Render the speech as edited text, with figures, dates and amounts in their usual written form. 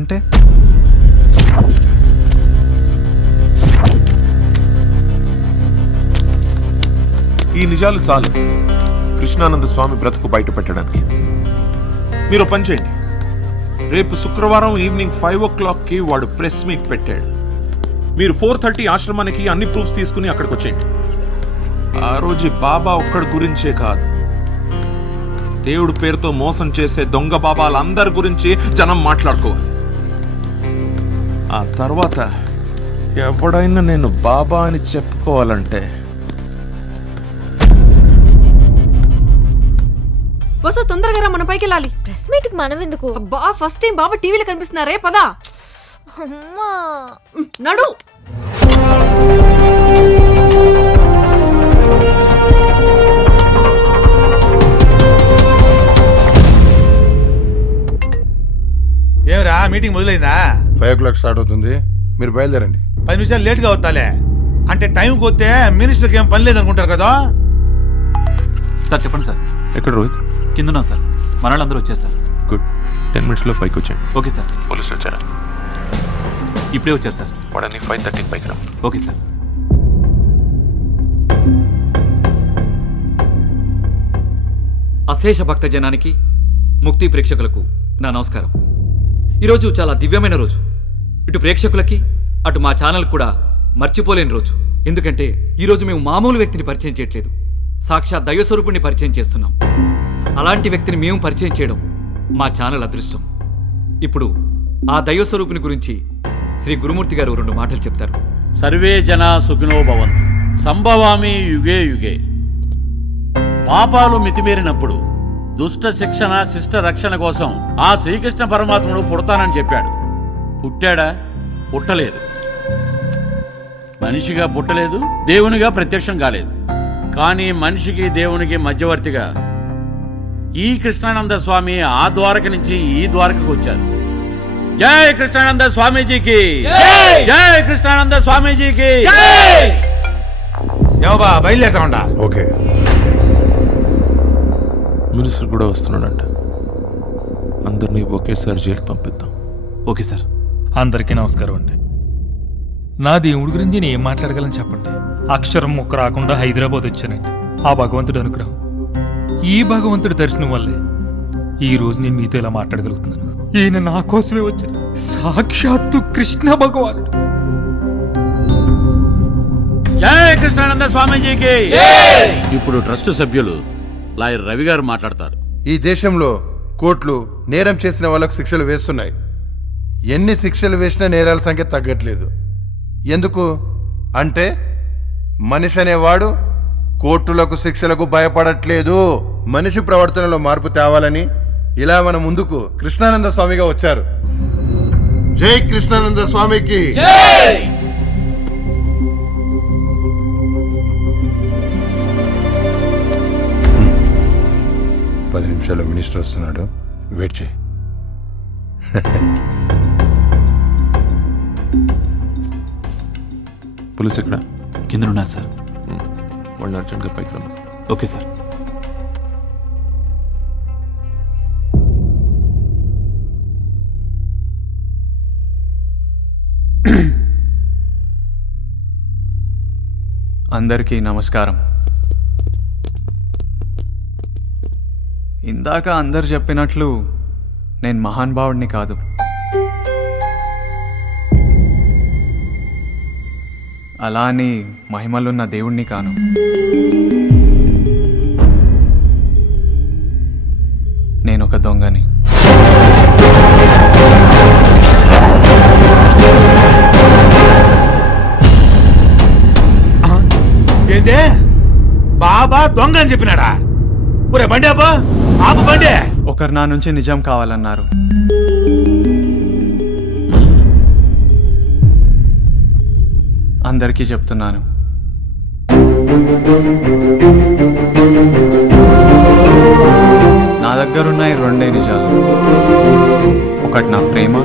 అంటే ఈ నిజాలు చాలు కృష్ణానంద స్వామి బ్రతుకు బయట పెట్టడానికి. మీరు పని చేయండి, రేపు శుక్రవారం ఈవినింగ్ 5 o'clockకి వాడు ప్రెస్ మీట్ పెట్టాడు. మీరు 4:30 ఆశ్రమానికి అన్ని ప్రూఫ్స్ తీసుకుని అక్కడికి వచ్చేయండి. ఆ రోజు బాబా ఒక్కడి గురించే కాదు, దేవుడి పేరుతో మోసం చేసే దొంగ బాబాలందరి గురించి జనం మాట్లాడుకోవాలి. ఆ తర్వాత ఎవడైనా నేను బాబా అని చెప్పుకోవాలంటే వసు తొందరగా మన పైకి వెళ్ళాలి. ప్రెస్ మీట్ కి మనం ఎందుకు? అబ్బా ఫస్ట్ టైం బాబా టీవీలో కనిపిస్తున్నారే, పదా. అమ్మా నడు. ఏమరా మీటింగ్ మొదలైందా? 5 o'clock స్టార్ట్ అవుతుంది, మీరు బయలుదేరండి. 10 నిమిషాలు లేట్గా అవుతాలే. అంటే టైంకి వస్తే మినిస్టర్కి ఏం పని లేదనుకుంటారు కదా. సార్ చెప్పండి సార్. ఎక్కడ రోహిత్? కింద సార్, మన వాళ్ళందరూ వచ్చారు సార్. గుడ్, 10 minutesలో పైకి వచ్చాడు. Okay sir. పోలీసులు వచ్చారా? ఇప్పుడే వచ్చారు సార్. వాడని 5:30 పైకి రా. Okay sir. అశేష భక్త జనానికి, ముక్తి ప్రేక్షకులకు నా నమస్కారం. ఈరోజు చాలా దివ్యమైన రోజు. ఇటు ప్రేక్షకులకి అటు మా ఛానల్ కూడా మర్చిపోలేని రోజు. ఎందుకంటే ఈరోజు మేము మామూలు వ్యక్తిని పరిచయం చేయట్లేదు, సాక్షాత్ దైవస్వరూపుణ్ణి పరిచయం చేస్తున్నాం. అలాంటి వ్యక్తిని మేము పరిచయం చేయడం మా ఛానల్ అదృష్టం. ఇప్పుడు ఆ దైవస్వరూపుని గురించి శ్రీ గురుమూర్తి గారు 2 మాటలు చెప్తారు. సర్వే జనా సుఖినో భవంతు, సంభవామి యుగే యుగే. పాపాలు మితిమీరినప్పుడు దుష్ట శిక్షణ శిష్ట రక్షణ కోసం ఆ శ్రీకృష్ణ పరమాత్ముడు పుడతానని చెప్పాడు. పుట్టాడా? పుట్టలేదు. మనిషిగా పుట్టలేదు, దేవునిగా ప్రత్యక్షం కాలేదు. కానీ మనిషికి దేవునికి మధ్యవర్తిగా ఈ కృష్ణానంద స్వామి ఆ ద్వారక నుంచి ఈ ద్వారకకు వచ్చారు. జై కృష్ణానంద స్వామీజీకి, జై కృష్ణానంద స్వామీజీకి. ఏవబా బయలుదేరుతా ఉండా. ఓకే. మినిస్టర్ కూడా వస్తున్నాడంట, అందరినీ ఒకేసారి జైలుకి పంపిద్దాం. Okay sir. అందరికీ నమస్కారం అండి. నా దేవుడి గురించి నేను ఏం మాట్లాడగలను చెప్పండి. అక్షరం ముక్క రాకుండా హైదరాబాద్ వచ్చానండి. ఆ భగవంతుడు అనుగ్రహం, ఈ భగవంతుడి దర్శనం వల్లే ఈ రోజు నేను మీతో ఇలా మాట్లాడగలుగుతున్నాను. ఈయన నా కోసమే వచ్చారు, సాక్షాత్తు కృష్ణ భగవానుడు. జై కృష్ణానంద స్వామీజీకి. ఇప్పుడు ట్రస్ట్ సభ్యులు లాయర్ రవి గారు మాట్లాడతారు. ఈ దేశంలో కోర్టులు నేరం చేసిన వాళ్ళకు శిక్షలు వేస్తున్నాయి. ఎన్ని శిక్షలు వేసినా నేరాల సంఖ్య తగ్గట్లేదు. ఎందుకు అంటే మనిషి అనేవాడు కోర్టులకు శిక్షలకు భయపడట్లేదు. మనిషి ప్రవర్తనలో మార్పు తేవాలని ఇలా మన ముందుకు కృష్ణానంద స్వామిగా వచ్చారు. జై కృష్ణానంద స్వామికి. 10 నిమిషాల్లో మినిస్టర్ వస్తున్నాడు, వెయిట్ చేయి. పోలీస్ ఎక్కడ? కింద ఉన్నారు సార్. వాళ్ళు అర్జెంట్గా పైకి రమ్మ. Okay sir. అందరికీ నమస్కారం. ఇందాక అందరు చెప్పినట్లు నేను మహానుభావుడిని కాదు. అలా అని మహిమలున్న దేవుణ్ణి కాను. నేనొక దొంగని. ఏందే బాబా దొంగ అని చెప్పినాడా? ఒరే బండి ఆపు, ఆపు బండి. ఒకరు నా నుంచి నిజం కావాలన్నారు. అందరికీ చెప్తున్నాను, నా దగ్గరున్నాయి 2 నిజాలు. ఒకటి నా ప్రేమ,